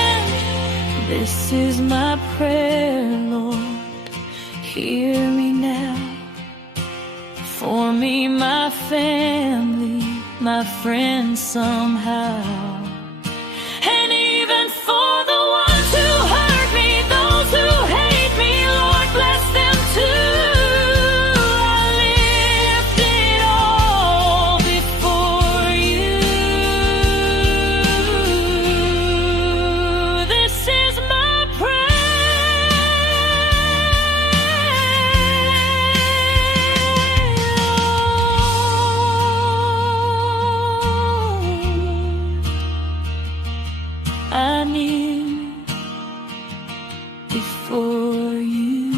end. This is my prayer, Lord, hear me now. For me, my family, my friends somehow, and even for the ones who hurt me, those who hate me, Lord, bless them too. I lift it all before you. This is my prayer. I kneel before you.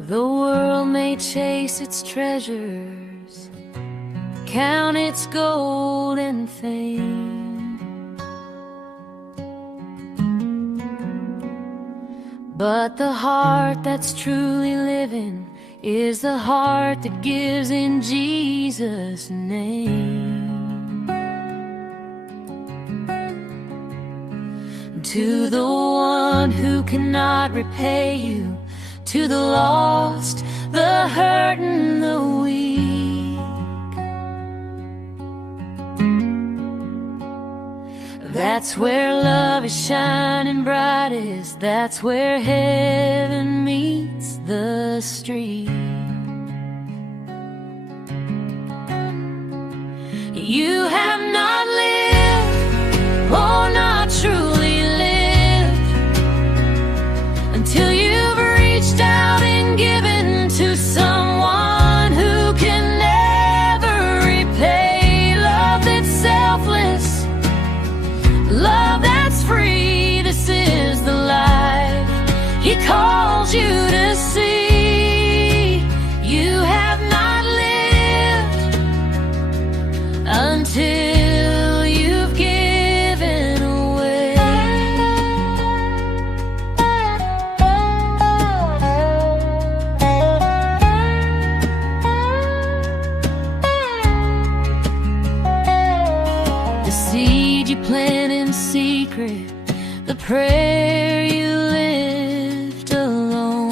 The world may chase its treasures, count its gold and fame, but the heart that's truly living is the heart that gives in Jesus' name. To the one who cannot repay you, to the lost, the hurt and the weak, that's where love is shining brightest. That's where heaven meets the street. You have not lived, oh, not truly lived, until you've reached out and given to someone who can never repay. Love that's selfless, love that's free. This is the life He calls you to see. You have not lived until you've given away. The seed you plant in secret, the prayer you lift alone,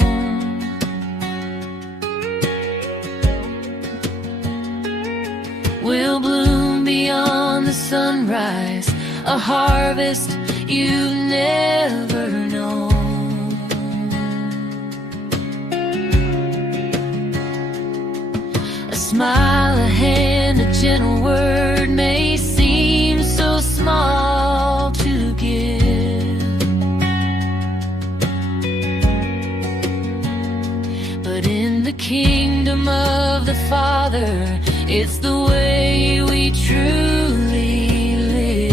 will bloom beyond the sunrise, a harvest you've never known. A smile, a hand, a gentle word may seem so small to give, but in the kingdom of the Father, it's the way we truly live.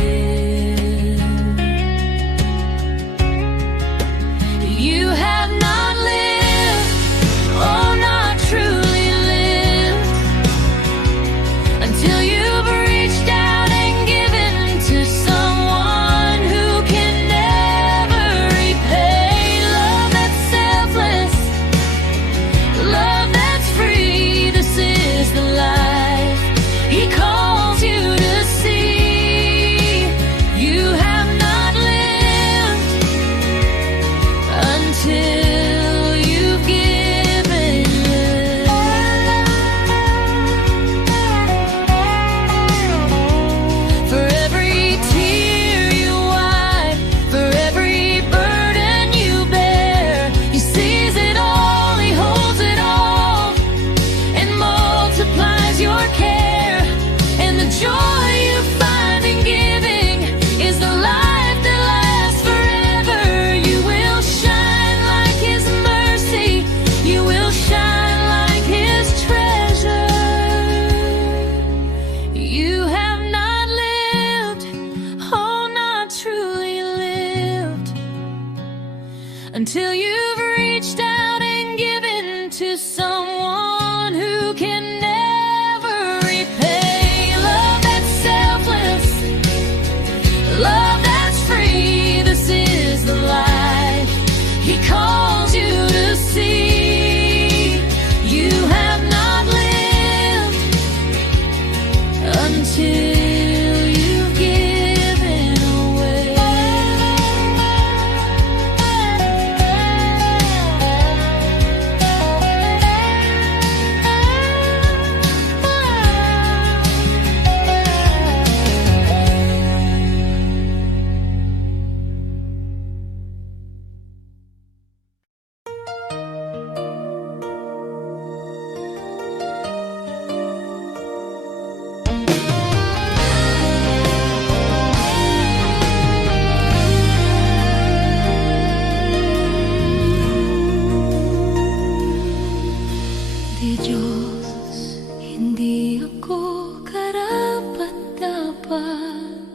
Hindi ako karapat-dapat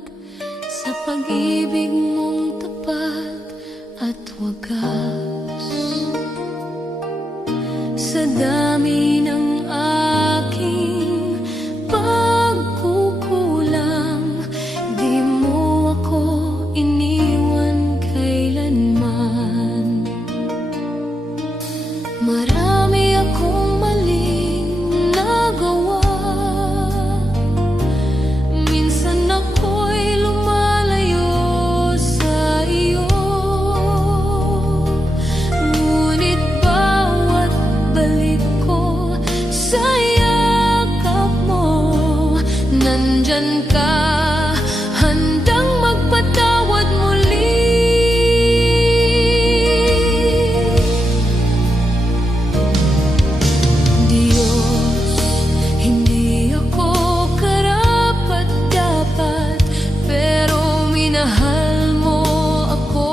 sa pag-ibig mong tapat at wagas. Sa dami ng aking pagkukulang, di mo ako iniwan kailanman. Marami akong maling nagawa, minsan ako'y lumalayo sa iyo. Ngunit bawat balik ko sa yakap mo, nandyan ka, handang magpatawad muli. Diyos, hindi ako karapat-dapat, pero minahal mo ako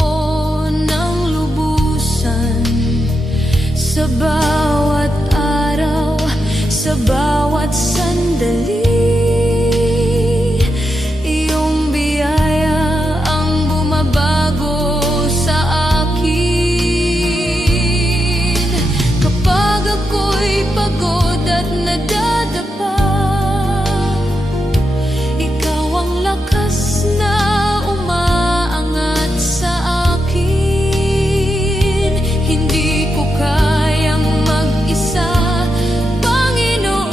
ng lubusan. Sa bawat araw, sa bawat sandali, iyong biyaya ang bumabago sa akin. Kapag ako'y pagod at nadadapa, ikaw ang lakas na umaangat sa akin. Hindi ko kayang mag-isa, Panginoon.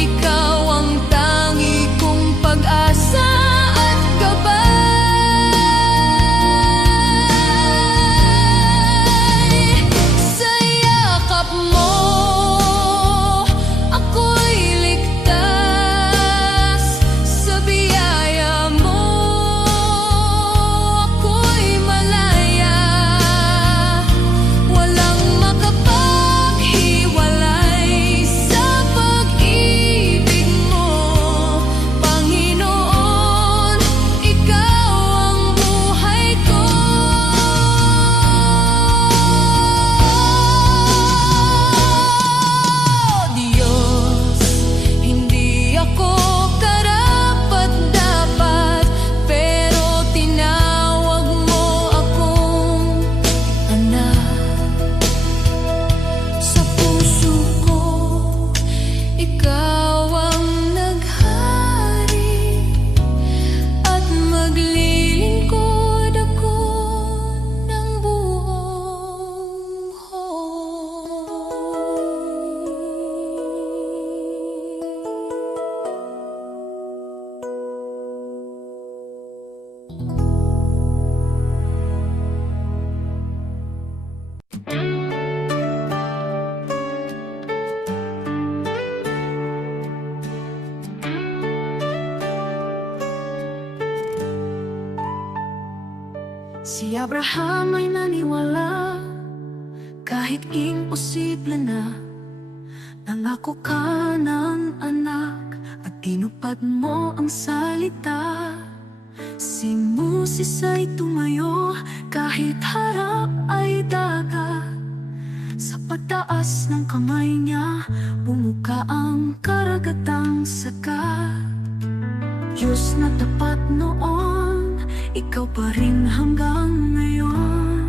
Ikaw ang tangi kong pag-asa at gabay. Sa yakap mo, ako'y ligtas. Sa biyaya mo, ako'y malaya. Walang makapaghiwalay sa pag-ibig mo, Panginoon. Ikaw ang buhay ko. Diyos, hindi ako karapat-dapat, pero tinawag mo akong anak. Sa puso ko, ikaw ang naghari, at maglilingkod ako ng buong Si Abraham ay naniwala, kahit imposible na. Nangako ka ng anak, at tinupad mo ang salita. Si Moses ay tumayo, kahit harap ay dagat. Sa pagtaas ng kamay niya, bumuka ang karagatang sagat. Diyos na tapat noon, ikaw pa rin hanggang ngayon.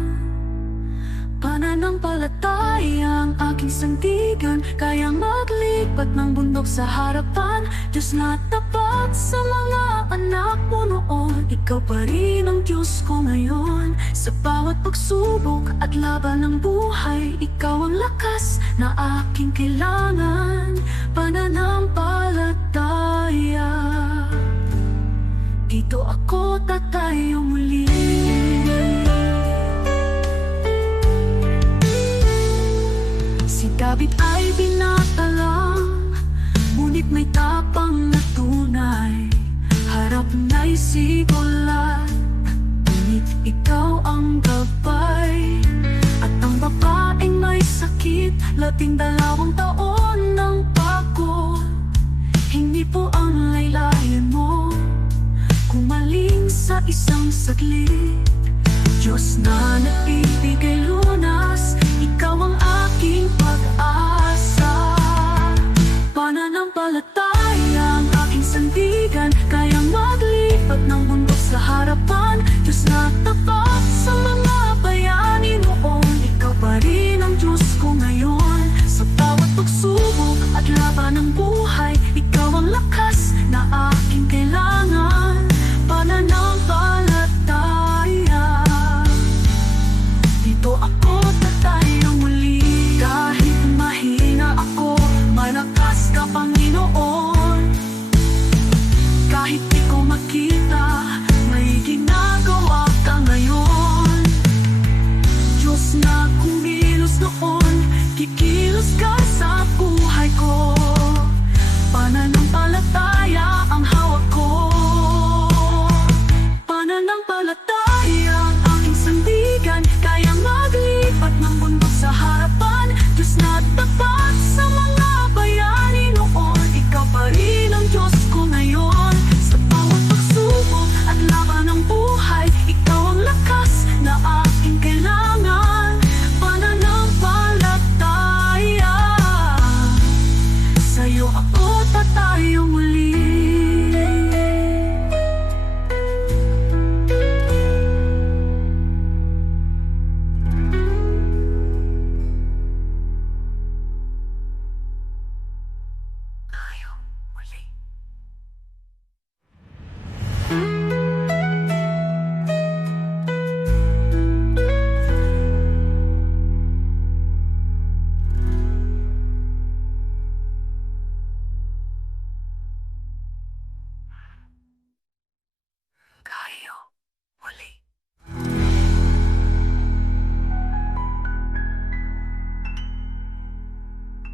Pananampalataya ang aking sandigan, kaya maglipat ng bundok sa harapan. Diyos na tapat sa mga anak mo noon, ikaw pa rin ang Diyos ko ngayon. Sa bawat pagsubok at laban ng buhay, ikaw ang lakas na aking kailangan. Pananampalataya, dito ako tatayo muli. Si David ay binata lang, ngunit may tapang na tunay. Harap na'y sigulat, ngunit ikaw ang gabay. At ang babaeng may sakit, 12 taon ng pagod. Hindi po ang laylayan mo, kumaling sa isang saglit. Diyos na nagbibigay lunas, ikaw ang aking pag-asa. laban ng buhay, ikaw ang lakas na aking kailangan. Pananampalataya, dito ako tatayo muli. Kahit mahina ako, malakas ka, Panginoon. Kahit di ko makita, may ginagawa ka ngayon. Diyos na kumilos noon, kikilos ka sa buhay ko. Pananampalataya ang hawak ko. Pananampalataya ang aking sandigan, kaya maglipat ng bundok sa harapan. Diyos na tapat sa mga bayani noon, ikaw pa rin ang Diyos ko ngayon. Sa bawat pagsubok at laban ng buhay, ikaw ang lakas na aking kailangan. Pananampalataya, sa'yo ako tatayo muli.